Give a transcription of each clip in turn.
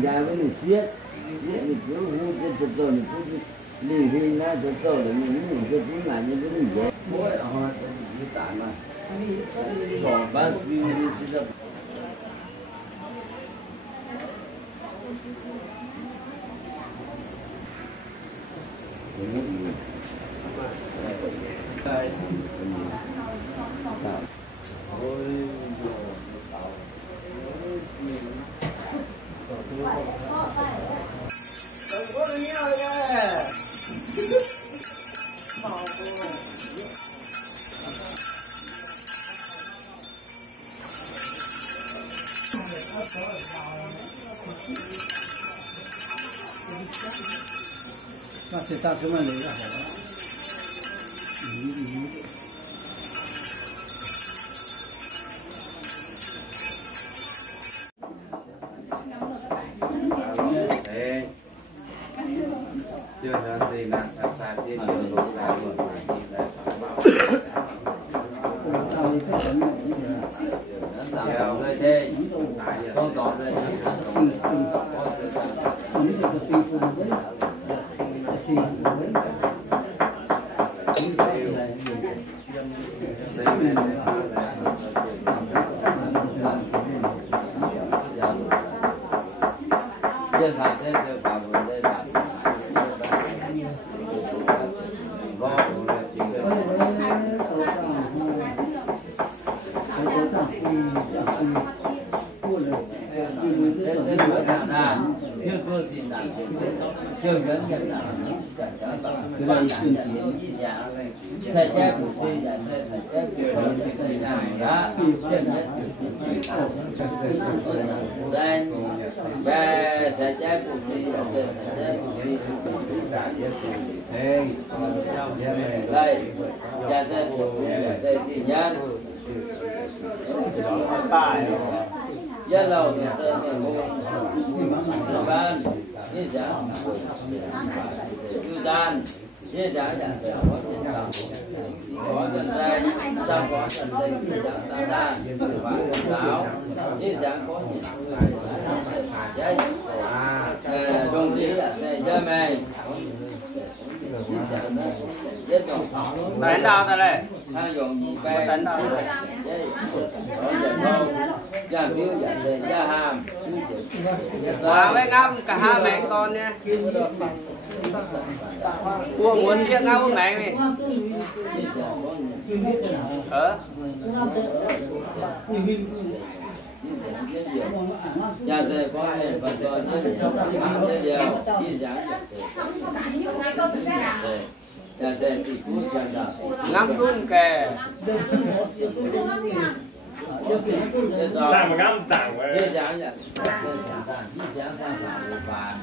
Dạ với mình siết mình cứ hút cái từ từ mình cứ lì hình ra từ từ để mình cứ cứ lại như cái mình dễ mỗi họ như tản mà còn ba gì chỉ là那这大哥们来了，chưa ra gì là xa trên đường lối ra rồi mà đi ra đánh đâu ta đây? Đánh đâu? Với ngáo cả hai mẹ con nha. Cua muốn giết ngáo với mẹ này. thế điều nhà thầy có này và cho thế điều mang thế điều đi giảng nhà thầy thì cũng chẳng được ngắm cún kè tạm ngắm tạm vậy đi giảng vậy đi giảng sang phản một bàn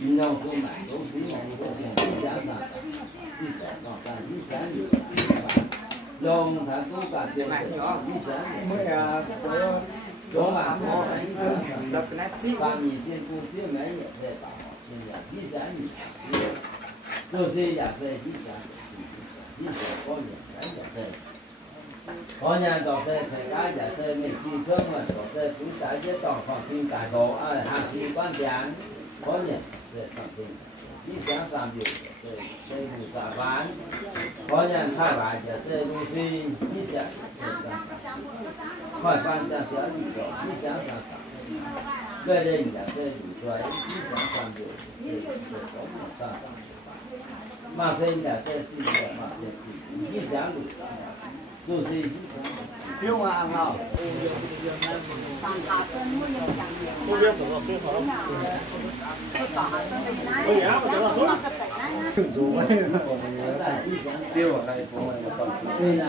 nhau không phải không phí này đi giảng mà đi giảng ngọt là đi giảng long thằng cũng cả tiền này đó đi giảng mới chỗ mà có đập nát xí ba mì tiền cu tiền mấy nhẹ để bảo đi giảng tôi gì giả về đi giảng có những cái giả về có nhà đọc xe phải cái giả xe mình chi trước mà đọc xe cũng tại chế toàn phòng phim cải tổ hàng chi quan giảng có những về phòng phim đi giảng làm việc đây là cả bán có nhà thay bài giả xe lưu phi đi giảng khỏi quan giả xe đi giảng làm cái đây giả xe đủ tuổi đi giảng làm việc để có một sản mà phim giả xe đi giảng mà đi giảng đủ做事有啊，好。不别走到最好。我也不走到头。接我来说，对呀。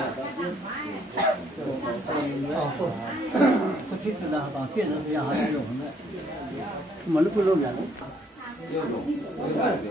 不听的到电视上好像有呢，没那不露面了。有种，有感觉。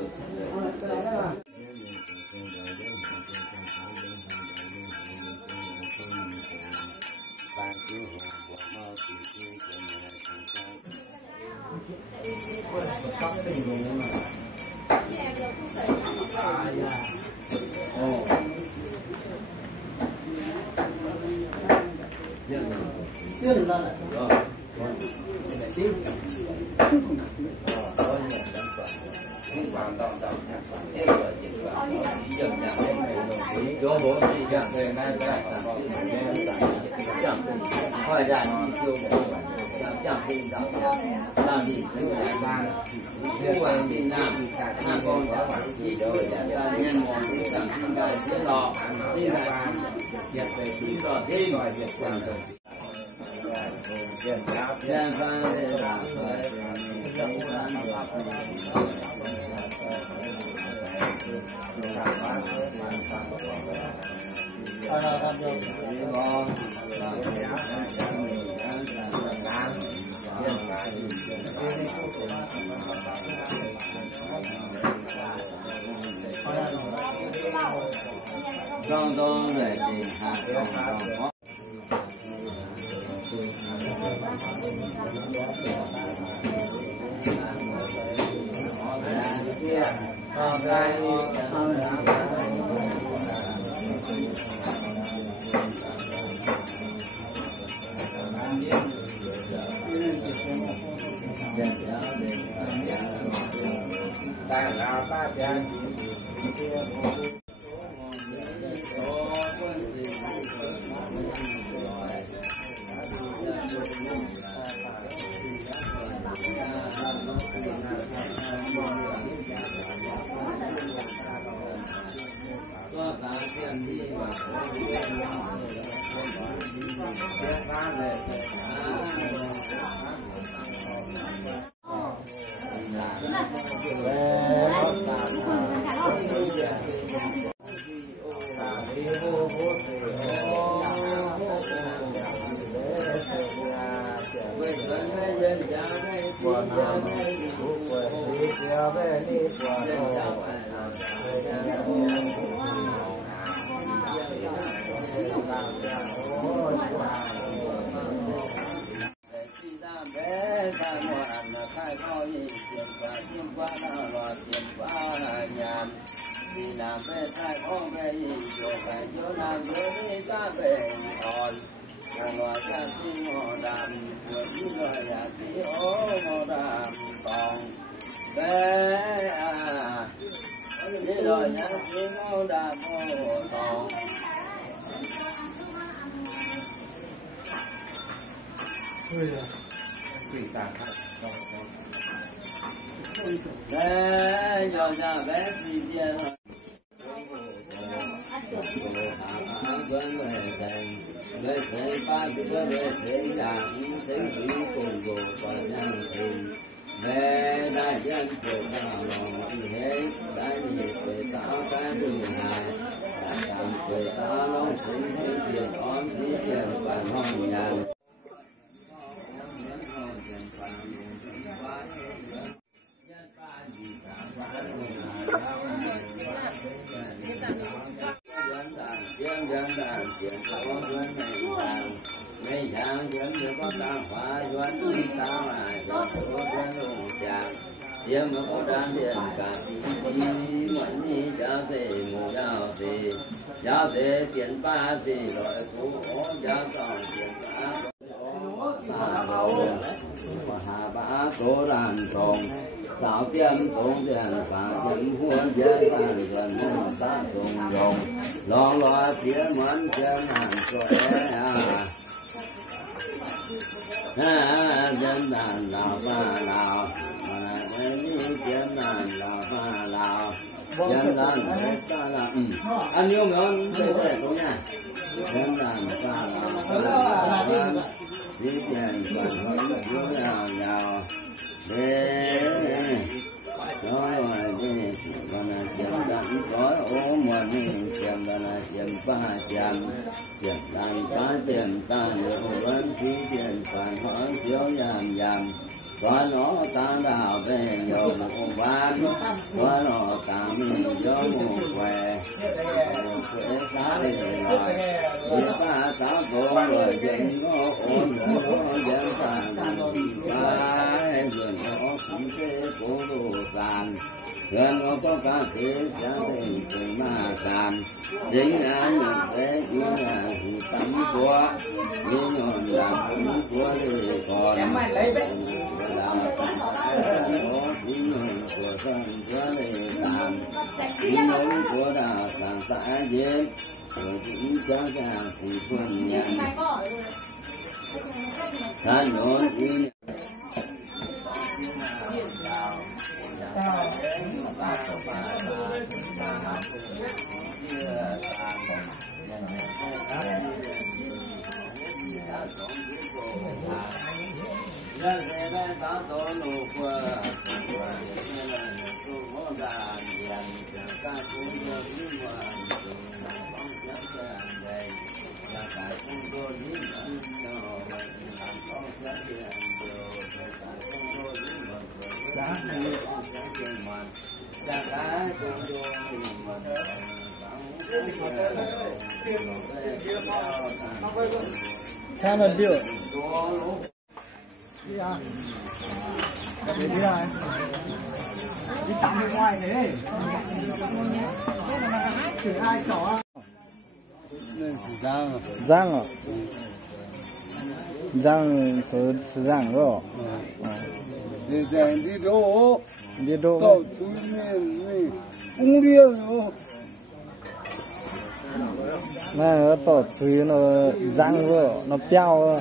Hỏi ra đi tiêu chẳng phim đạo làm gì cũng phải ban liên quan đến nam con có bản chỉ đối nhân mòn cũng chẳng phim đại diễn lọ đi là việc về chỉ rõ thế ngoài việc quan trọng nhân văn để làm Đông đông để tìm hạt đông về thế ba bữa về thế là thế chỉ cùng đồ và nhân tình về đại dân của đạo lòng thế đại nhị về tạo cái đường này làm về tạo long sinh sinh tiền on đi tiền và ngon nhàn Yếm mà có đàn điện cả tí ngoại ni giáo về mù giáo về tiền ba thì loại phú giáo còn tiền ba hà bá cố đàn tròn giáo tiêm tốn tiền và dân huân dân bàn gần huân ta trùng rồng lo lo tiếng món chân hàng xoay dân đàn lào ba lào dân đàn lào ba lào dân đàn ta là anh yêu ngon để có thể không nha dân đàn ta là đi tiền còn hơn yêu lào để nói đi còn là dân đàn có ố mà đi tiền là tiền ba tiền đàn phá tiền ta được vẫn chỉ tiền phải hóa thiếu nhàm qua nó ta đào về nhiều một ban qua nó ta mình cho một què quê giá để lại người ta ta cố rồi dân nó ổn nó dân ta ba dân nó cũng thế cố đồ tàn dân nó có cả thế giá tình tình mà tàn dính án được thế chỉ là tắm quá nhưng còn làm tắm quá thì còn của thân chúa lệ tàn chính ngôn của đạo càng xã giết rồi cũng cho ra thì quân nhận ta nhốn đi Sao mà được? Đi à? Để đi lại. Đi tắm bên ngoài thế. Thử hai chó. Giang à? Giang sử giang rồi. đi đâu? Đi đâu? Cậu tôi mình cũng đi rồi. Nó tổ thứ nó răng rồi, nó béo rồi.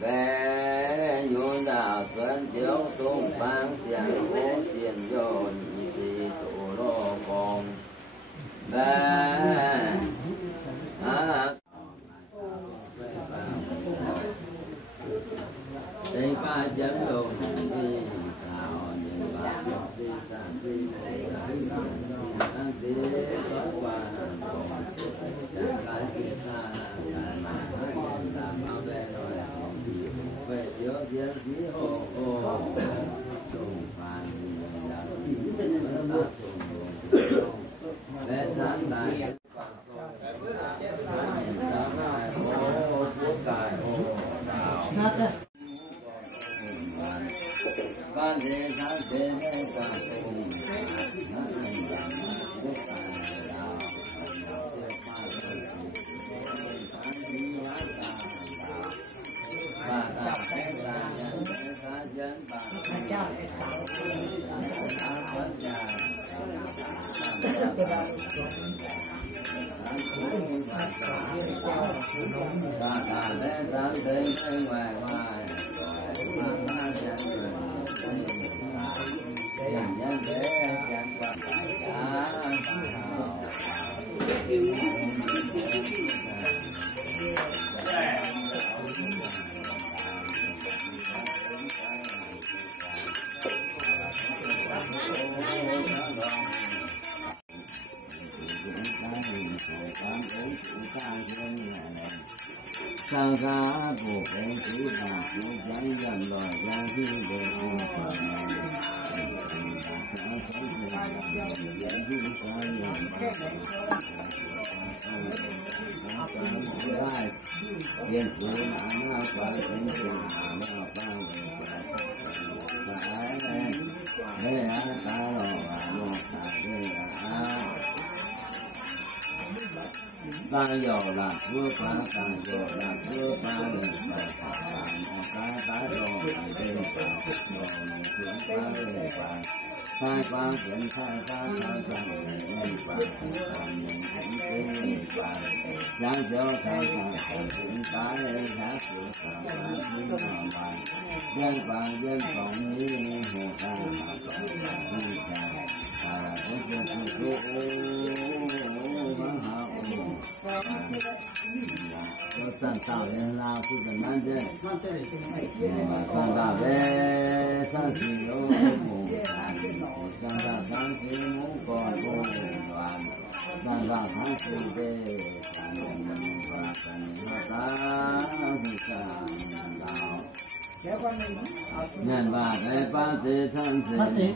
về nhuận đạo xuân chiếu tung bang xiang cố tiền dồn thì tổ lô con về Tây ba chấm đồ đi sao nhìn ba đi sang đi sang đi có qua còn chẳng lại kia ta mà làm bao về rồi về thiếu thiên khí hồ hồ trùng phàn về sáng đại ban đêm sáng đêm cả cùng sang ra bộ cái thứ ba nó chẳng dần đòi ra khi về cùng phật Yên cư nã quả tính tình hạ mà bao phải đây á ta lò và một ta đây ba giờ là vừa phá ta giờ là vừa phá được phải phá một cái rồi đây là rồi mình xuống phá lên khai phá chuyển khai phá khai phá lên phá mình cũng thế phá giang cho khai phá chuyển phá lên giá sự phá phá chuyển phá dân phá dân cộng như hồ ta mà cộng phá như cha phá dân sang tạo nên lao cứ cần mang chơi sang tạo về sang chỉ ô mù sang tạo sang chỉ mũ còn cô đoàn sang tạo sang chỉ về sang và sang ta thì sang tạo nhân và về ba thế thân thế